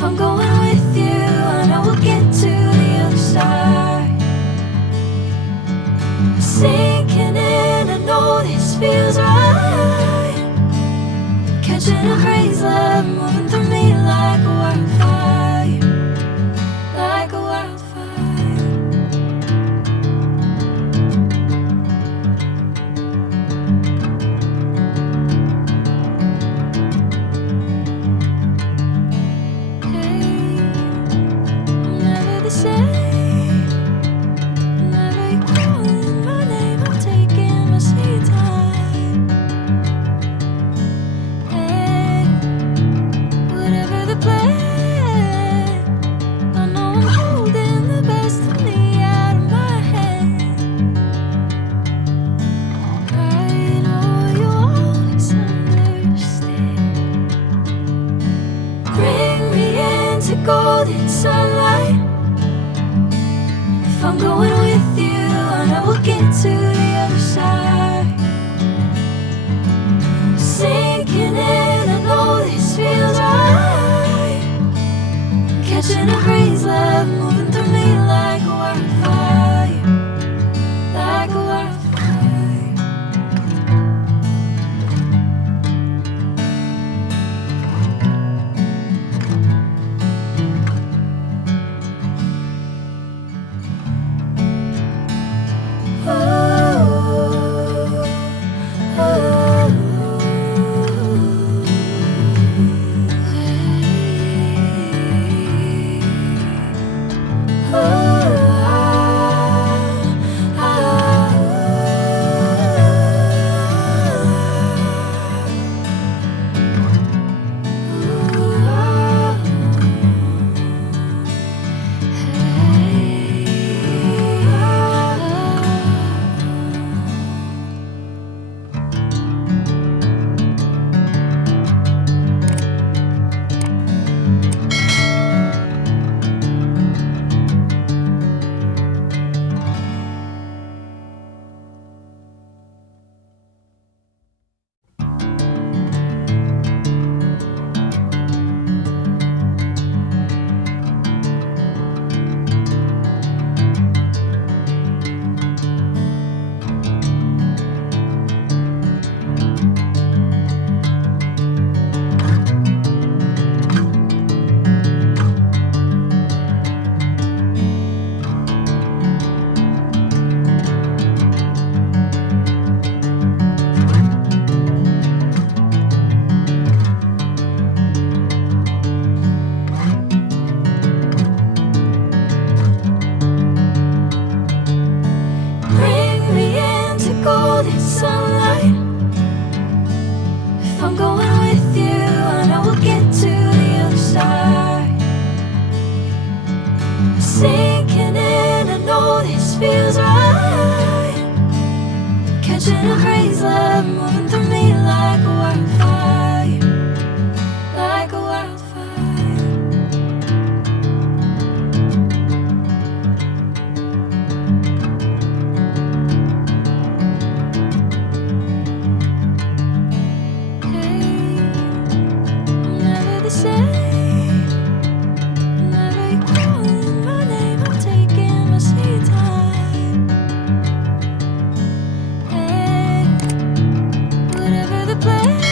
If I'm going with you, I know we'll get to the other side. Sinking in, I know this feels right. Catching a crazy love, moving through me like a wildfire, like a wildfire. Hey, I'm never the same. Whenever you're calling my name, I'm taking my sweet time. Hey, whatever the plan, I know I'm holding the best of me out of my hand. I know you'll always understand. Bring me into golden sunlight. If I'm going with you, I know we'll get to the other side. Sinking in, I know this feels right. Catching a crazy love, moving through me like a wildfire, like a wildfire. Bring me into golden sunlight. If I'm going with you, I know we'll get to the other side. Sinking in, I know this feels right. Catching a crazy love, moving through me like a wildfire, like a wildfire. Hey, I'm never the same. Whenever you're calling my name, I'm taking my sweet time. Hey, whatever the plan.